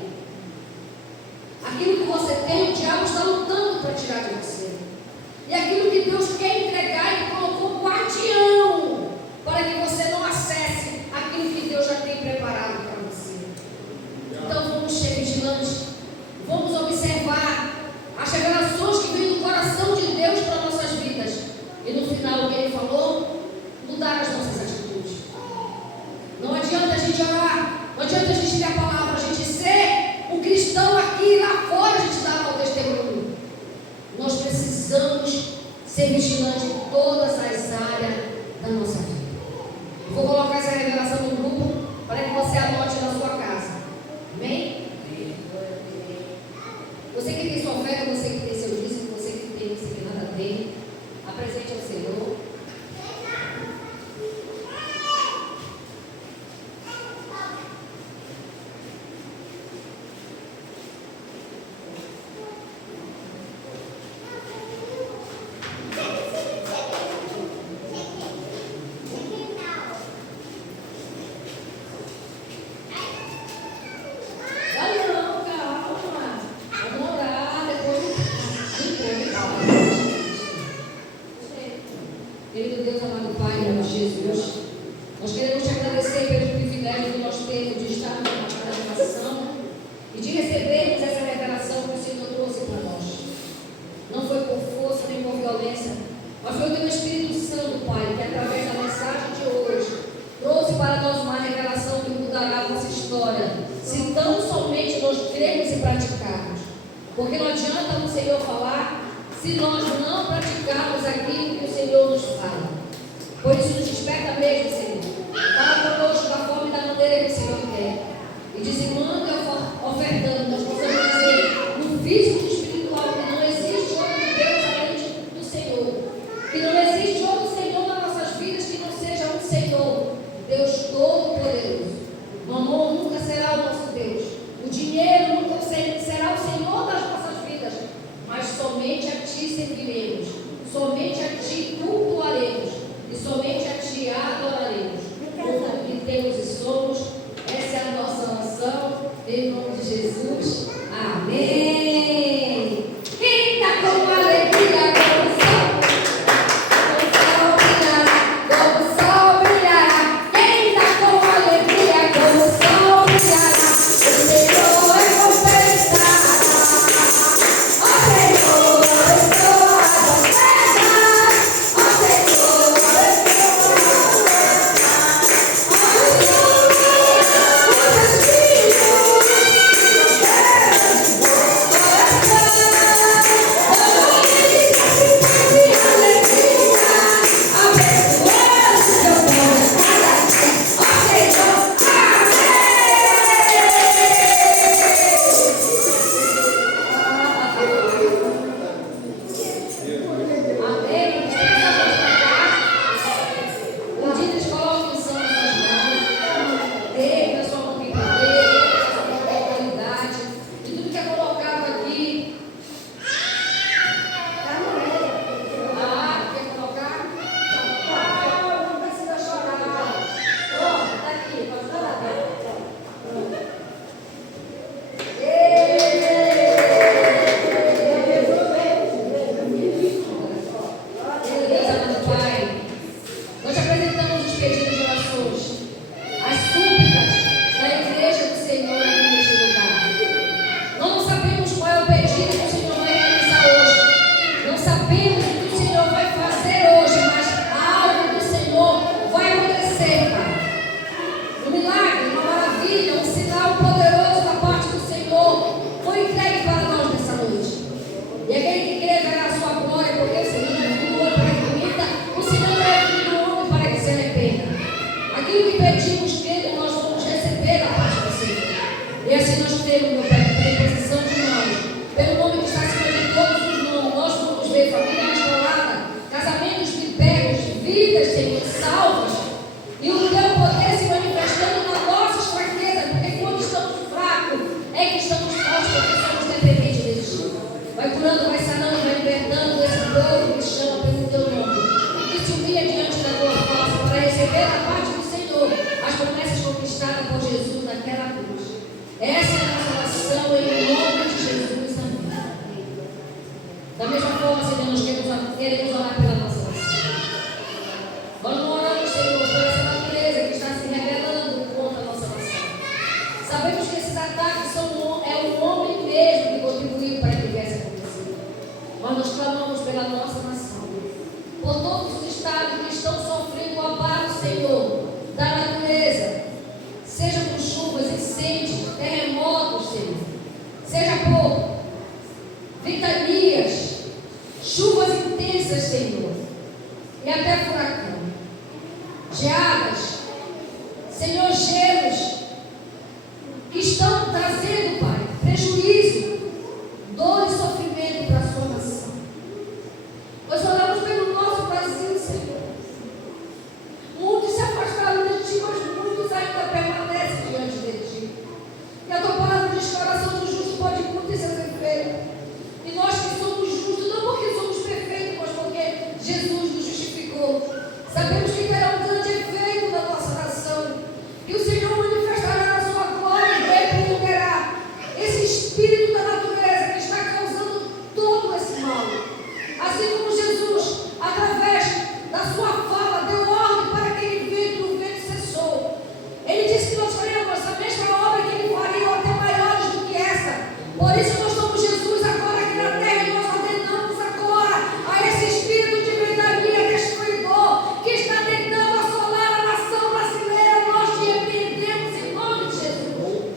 Aquilo que você tem, o diabo está lutando para tirar de você. E aquilo que Deus quer entregar, Ele colocou guardião para que você não acesse aquilo que Deus já tem preparado para você. Então vamos ser vigilantes, vamos observar as revelações que vêm do coração de Deus para nossas vidas. E no final, o que Ele falou, mudar as nossas atitudes. Não adianta a gente orar, não adianta a gente ler a palavra, a gente ser um cristão aqui e lá fora, a gente dar o testemunho. Nós precisamos ser vigilantes em todas as áreas da nossa vida. Vou colocar essa revelação no grupo para que você anote na sua casa. Amém? Você que tem sua oferta, você que tem seu dízimo, você que tem, você que nada tem, apresente ao Senhor. Querido Deus, amado Pai, em nome de Jesus, nós queremos te agradecer pelo privilégio que nós temos de estar numa revelação e de recebermos essa revelação que o Senhor trouxe para nós. Não foi por força nem por violência, mas foi o teu Espírito Santo, Pai, que através da mensagem de hoje trouxe para nós uma revelação que mudará a nossa história, se tão somente nós cremos e praticarmos. Porque não adianta o Senhor falar se nós não praticarmos aquilo que o Senhor nos fala. vidas, Senhor, salvas. E o teu poder se manifestando nas nossas fraquezas, porque quando estamos fracos, é que estamos fortes, porque somos dependentes de ti. Vai curando, vai sanando, vai libertando desse povo que chama pelo teu nome. Que se humilha diante da tua face para receber da parte do Senhor as promessas conquistadas por Jesus naquela cruz. Essa é a nossa oração em nome de Jesus. Amém. Da mesma forma, Senhor, nós queremos orar pela nossa nação. Nós não oramos, Senhor, por essa natureza que está se revelando contra a nossa nação. Sabemos que esses ataques é o homem mesmo que contribuiu para que viesse a acontecer. Mas nós clamamos pela nossa nação, por todos os estados que estão sofrendo o abalo, Senhor, da natureza, seja por chuvas, incêndios, terremotos, Senhor, seja por ventanias, chuvas intensas, Senhor, e até furacão, geadas, Senhor, gelos, que estão trazendo, Pai, prejuízo, dor e sofrimento para a sua nação. Nós oramos pelo nosso Brasil, Senhor. Muitos se afastaram de ti, mas muitos ainda permanecem diante de ti. E a tua palavra diz que a oração do justo pode muito ser perfeita. E nós que somos justos, não porque somos perfeitos, mas porque Jesus nos justificou. Sabemos que terá um grande efeito na nossa nação. Que o Senhor manifestará a sua glória e repreenderá esse espírito da natureza que está causando todo esse mal. Assim como Jesus, através da sua fala, deu ordem para aquele vento, o vento cessou. Ele disse que nós faremos a mesma obra que ele faria, ou até maiores do que essa. Por isso nós somos Jesus agora aqui na terra e nós ordenamos agora a esse espírito de ventania destruidor que está tentando assolar a nação brasileira. Nós te repreendemos em nome de Jesus.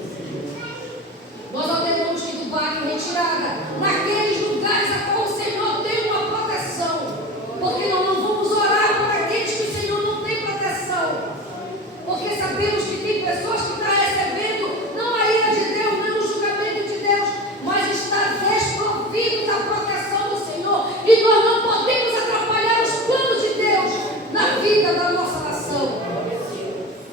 Nós ordenamos que do barco retirada naqueles lugares a qual o Senhor tem uma proteção, porque nós não vamos orar por aqueles que o Senhor não tem proteção, porque sabemos que tem pessoas que estão recebendo não a ira de Deus, nem o julgamento de Deus, mas está desprovido da proteção do Senhor, e nós não podemos atrapalhar os planos de Deus na vida da nossa nação,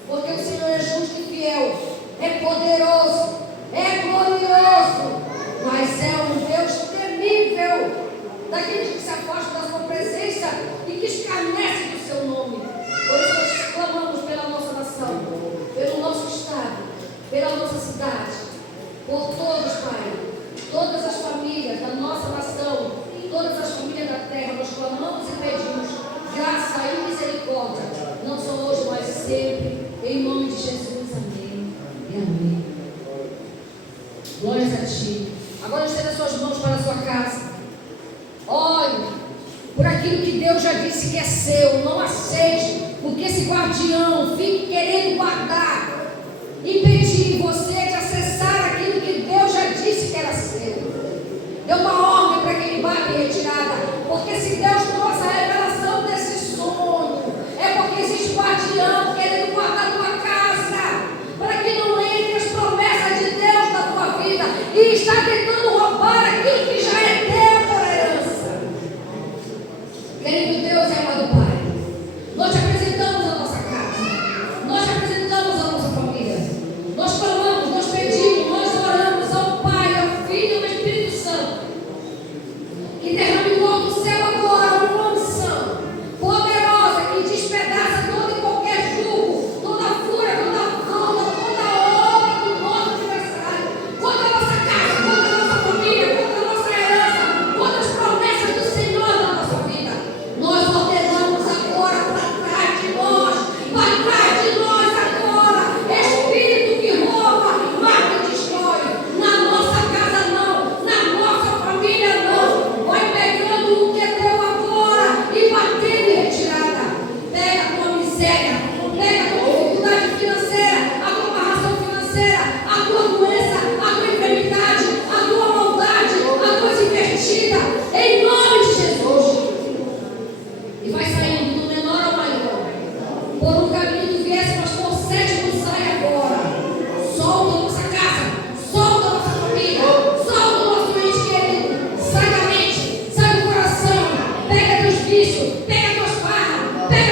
porque o Senhor é justo e fiel, é poderoso, é glorioso, mas é um Deus temível, daqueles que se afastam da sua presença e que escarnecem do seu nome. Por isso nós clamamos pela nossa nação, pelo nosso estado, pela nossa cidade, por todos, Pai, todas as famílias da nossa nação, todas as famílias da terra, nós clamamos e pedimos graça e misericórdia, não só hoje, mas sempre, em nome de Jesus. Amém e amém. Glórias a Ti. Agora estenda as suas mãos para a sua casa. Olhe por aquilo que Deus já disse que é seu. Não aceite o que esse guardião fique querendo guardar, impedir você de acessar aquilo que Deus já disse que era seu. Deu uma ordem para que ele bata em retirada, porque se Deus trouxe a revelação desse sonho, é porque existe guardião querendo guardar tua casa, para que não entre as promessas de Deus na tua vida, e está tentando roubar aquilo que já é teu por herança. Querido Deus e amado Pai, nós te apresentamos a nossa casa, nós te apresentamos a nossa família, nós clamamos, nós pedimos, nós oramos ao Pai, ao Filho e ao Espírito Santo, que derrame do céu agora uma unção poderosa que despedaça todo e qualquer jugo, toda fúria, toda afronta, toda obra do nosso adversário, contra a nossa casa, contra a nossa família, contra a nossa herança, contra as promessas do Senhor na nossa vida. Nós ordenamos agora para trás de nós agora, espírito que rouba, mata e destrói, na nossa casa não, na nossa família não, vai pegando o que é teu agora e batendo em retirada. Pega a tua miséria, pega a tua dificuldade financeira, a tua amarração financeira, a tua doença, a tua enfermidade, a tua maldade, a tua desinvertida, em nome de Jesus. E vai saindo do menor ao maior, por um caminho do viés, mas por sétimo sai agora. Solta a nossa casa, solta a nossa família, solta o nosso ente querido, sai da mente, sai do coração, pega teus vícios, pega tuas farras, pega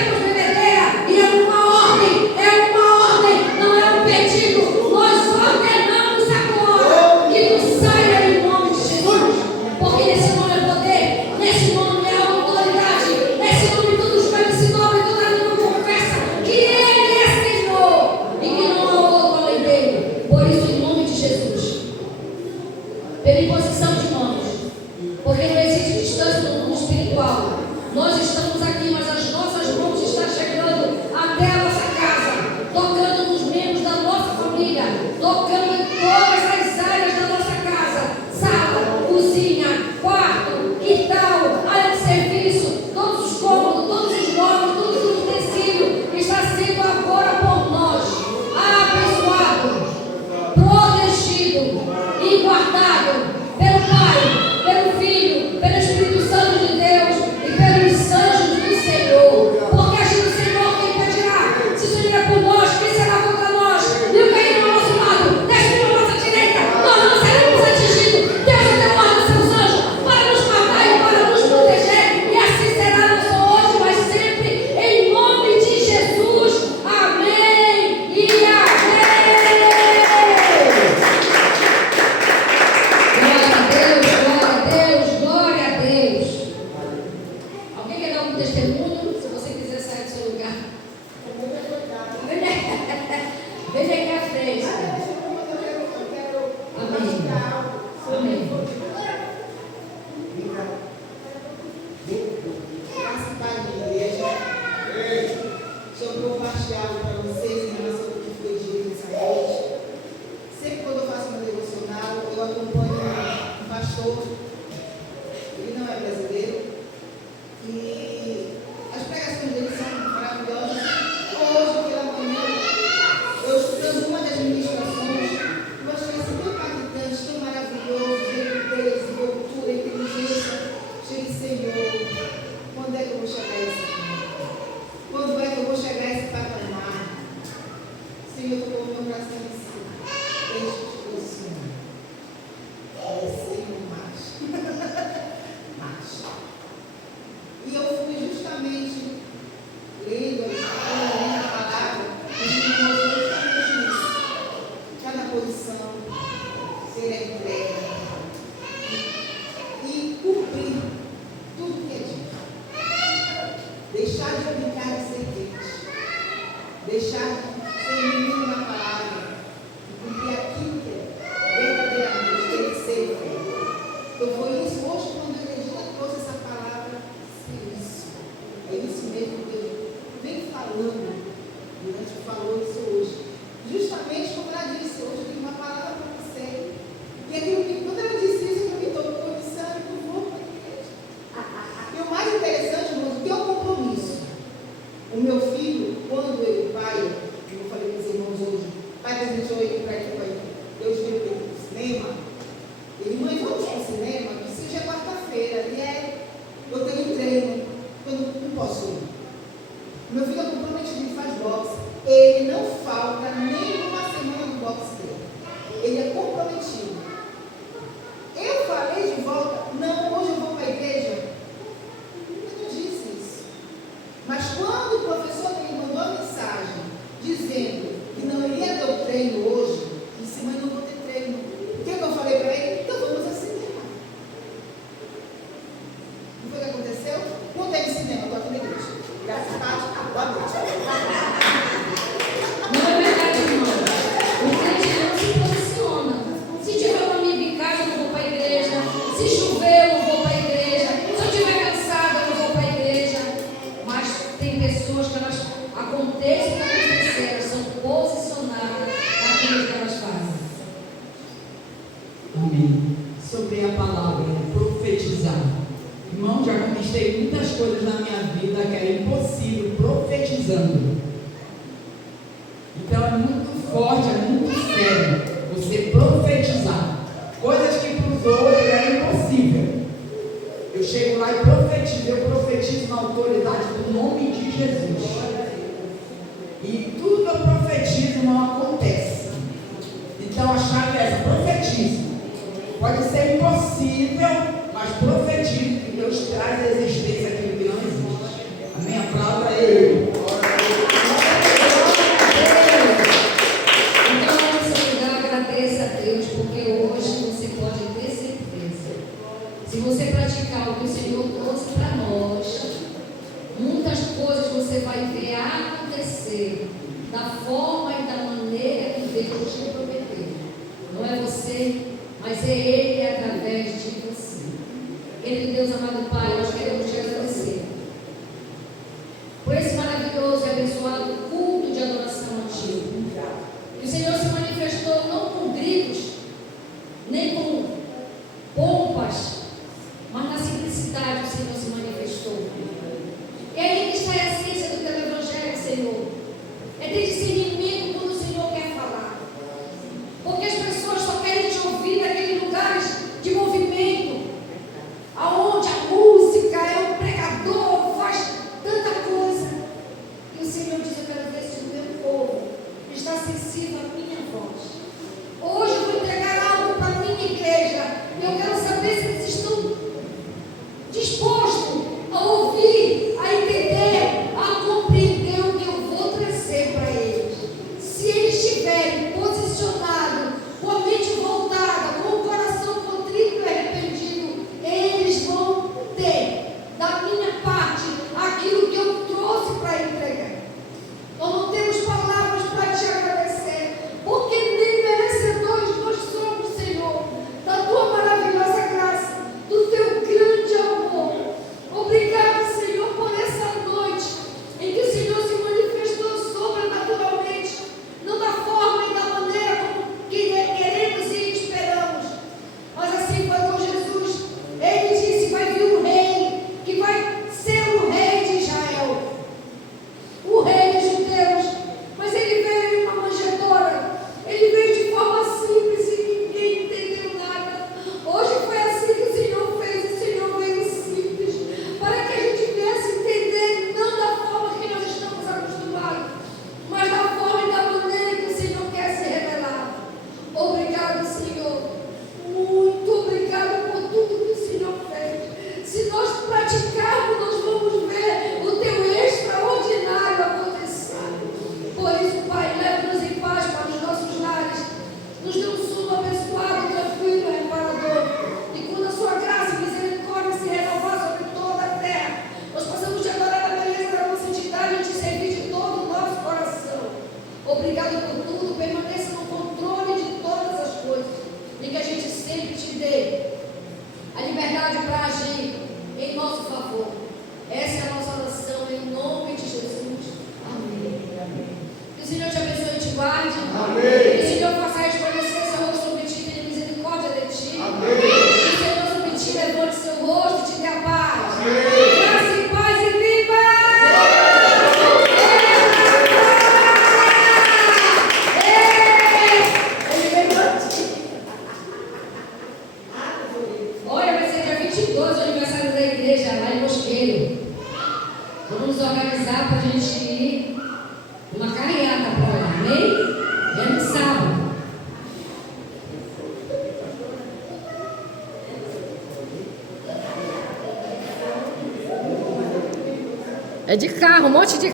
deixar de ser menino na palavra, e cumprir aquilo que verdadeiramente tem que ser feito. Então foi isso, hoje quando a Regina trouxe essa palavra, foi isso. É isso mesmo que Deus vem falando, durante falou isso hoje. Justamente como ela disse, hoje eu tenho uma palavra para você. E aquilo que, quando ela disse isso, eu me tocou comissão e eu vou para a igreja. E o mais interessante, irmãos, o teu compromisso. O meu filho, quando ele, pai, eu falei com os irmãos hoje, pai, que a gente olhou para aqui, pai, Deus veio para o cinema. Ele, mãe, vamos para o cinema, que seja quarta-feira. E eu tenho treino, eu não posso ir. Meu filho é comprometido, ele faz boxe. Ele não falta nenhuma semana no boxe dele. Ele é comprometido. Eu falei de volta, não, hoje eu vou para a igreja. Eu não disse isso. Mas quando o professor me mandou a mensagem dizendo que não iria ter o treino hoje, eu disse, mãe, não vou ter treino. O que eu falei para ele? Então vamos ao cinema. Não foi o que aconteceu? Não teve cinema, estou aqui na igreja. Graças a Deus, boa noite. Não é verdade, irmão. O crente não se posiciona. Se tiver um amigo em casa, eu não vou para a igreja. Se chover, eu não vou para a igreja. Se eu estiver cansada, eu não vou para a igreja. Mas tem pessoas que elas acontecem para acontecer, elas são posicionadas naquilo que elas fazem. Amém. Sobre a palavra, profetizar. Irmão, já conquistei muitas coisas na minha vida que era impossível profetizando. Então é muito forte, é muito sério você profetizar. Coisas que para os outros era impossível. Eu chego lá e profetizo, eu profetizo na autoridade do nome de Jesus. E tudo que eu profetizo não acontece. Então a chave é essa, profetizo. Pode ser impossível, mas profetizo que Deus traz à existência aquilo que não existe. Amém? Aplauda Ele. Então, nesse lugar, agradeça a Deus, porque hoje você pode ter certeza. Se você praticar o que o Senhor trouxe para nós, muitas coisas você vai ver acontecer da forma e da maneira que Deus te prometeu. Não é você, mas é Ele através de você. Querido Deus, amado Pai, nós queremos te agradecer por esse maravilhoso e abençoado culto de adoração a Ti. Que o Senhor se manifestou não com gritos, nem com pompas, mas na simplicidade o Senhor se manifestou. E aí que está a essência do teu evangelho, Senhor. É ter discernimento quando o Senhor quer falar. Porque as pessoas só querem te ouvir naqueles lugares de movimento, aonde a música é o pregador. Amém. E se não faça resplandecer seu rosto sobre ti, tenha misericórdia de ti. Amém. E o Senhor sobre ti levante seu rosto e te dê a paz. Amém. Graça e paz e viva! Olha, vai ser dia 22, o aniversário da igreja, lá em Mosqueiro. Vamos nos organizar para a gente ir uma carreata para lá, amém? É no sábado. É de carro, um monte de